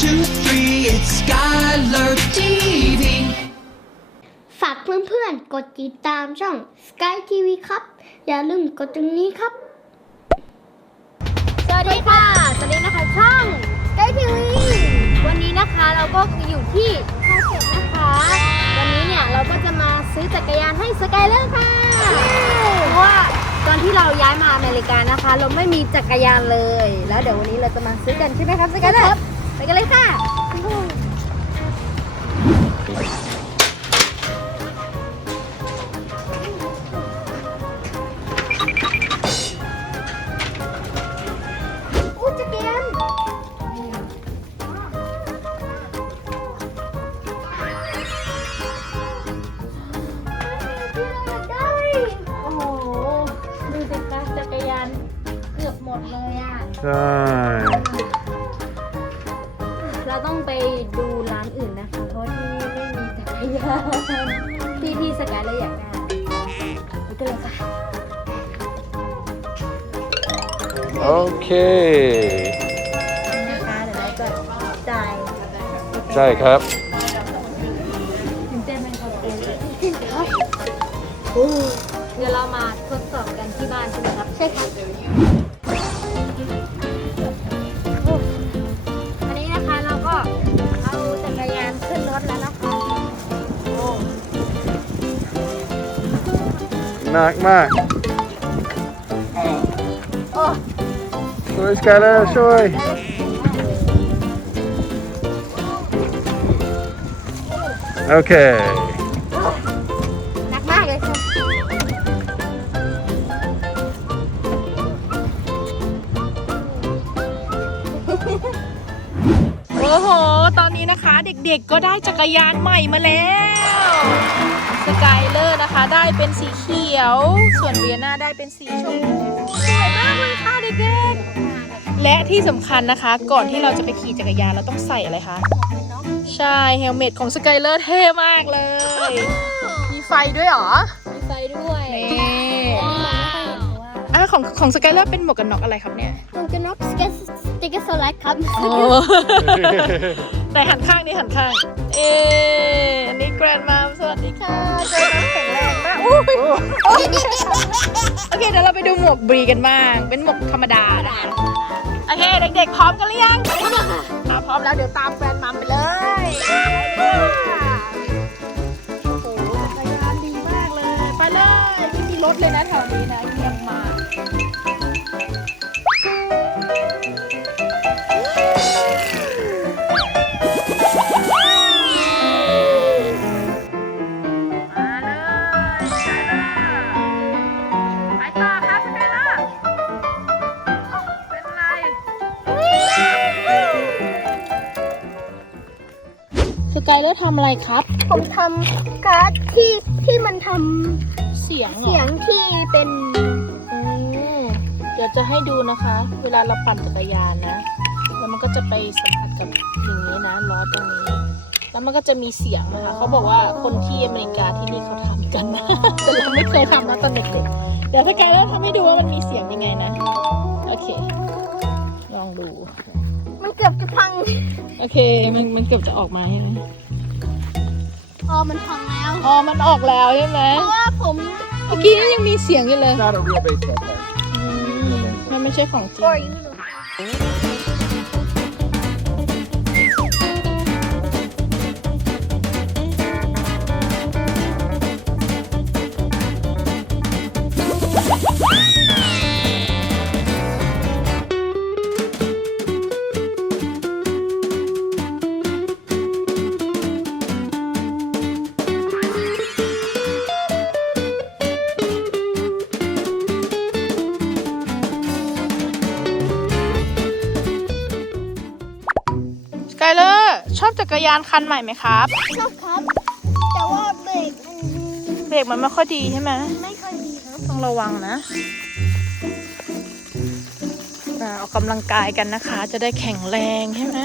two, three, it's Skylar TV. ฝากเพื่อนๆ กดติดตามช่อง Sky TV ครับ อย่าลืมกดตรงนี้ครับ สวัสดีค่ะสวัสดีนะคะช่องได้ทีวีวันนี้นะคะเราก็อยู่ที่คาเฟ่นะคะ วันนี้เนี่ยเราก็จะมาซื้อจักรยานให้สกายเลอร์ค่ะ เพราะว่าตอนที่เราย้ายมาอเมริกานะคะ เราไม่มีจักรยานเลย แล้วเดี๋ยววันนี้เราจะมาซื้อกันใช่ไหมครับสกายเลอร์ ไปกันเลยค่ะอู้จักรยานได้โอ้โหดูสิคะจักรยานเกือบหมดเลยอะ ใช่ เราต้องไปดูร้านอื่นนะคะ เพราะที่นี่ไม่มีจักรยานที่ที่สกายเลยอยากได้ไปกันเลยค่ะโอเค นะคะเดี๋ยวเราจะจ่ายใช่ครับถึงเต้นเป็นคนเองโอ้เดี๋ยวเรามาทดสอบกันที่บ้านใช่ไหมครับ ใช่ครับ หนักมากโอ้ช่วยสกายเลอร์ช่วยโอเคหนักมากเลยค่ะโอ้โห ตอนนี้นะคะเด็กๆก็ได้จักรยานใหม่มาแล้ว สกายเลอร์นะคะ ได้เป็นสีเขียว ส่วนเบียนาได้เป็นสีชมพูสวยมากเลยค่ะเด็กๆและที่สำคัญนะคะ ก่อนที่เราจะไปขี่จักรยานเราต้องใส่อะไรคะใช่เฮลเมตของสกายเลอร์เท่มากเลย มีไฟด้วยเหรอมีไฟด้วยนี่อะของของสกายเลอร์เป็นหมวกกันน็อกอะไรครับเนี่ยผมจะน็อกสเก็ตสติ๊กเกอร์โซลัดครับ แต่หันข้างนี่หันข้าง เอออันนี้แกรนด์มาสวัสดีค่ะแกรนด์มาแข็งแรงมากอุ้ยโอเคเดี๋ยวเราไปดูหมวกบรีกันบ้าง เป็นหมวกธรรมดานะคะโอเคเด็กๆพร้อมกันหรือยังพร้อมแล้วค่ะอะพร้อมแล้วเดี๋ยวตามแฟนมัมไปเลยไปเลยค่ะโอ้โหจักรยานดีมากเลย ไปเลยไม่มีรถเลยนะแถวนี้นะเยี่ยมมาก สกายเลอร์ทำอะไรครับ ผมทำการ์ดที่ที่มันทเสียงำเหรเสียองที่เป็นโอ้เดี๋ยวจะให้ดูนะคะ เวลาเราปั่นจักรยานนะ แล้วมันก็จะไปสัมผัสกับอย่างนี้นะล้อตรงนี้ แล้วมันก็จะมีเสียงนะคะเขาบอกว่าคนที่อเมริกาที่นี่เขาทำกันนะ แต่เราไม่เคยทำนะตอนเด็กๆเดี๋ยวสกายเลอร์ทำให้ดูว่ามันมีเสียงยังไงนะ โอเค ลองดูมัน เกือบจะพัง โอเค มันมันเกือบจะออกมาใช่ไหมพอมันพังแล้ว อ๋อ มันออกแล้วใช่ไหมเพราะว่าผมเมื่อกี้ยังมีเสียงอยู่เลย not a real baseball card อืมมันไม่ใช่ของจริงส กรยานคันใหม่ไหมครับ ชอบครับ แต่ว่าเบรกมันเบรกมันไม่ค่อยดีใช่ไหมไม่ค่อยดีครับต้องระวังนะอ่าออกกำลังกายกันนะคะ จะได้แข็งแรงใช่ไหม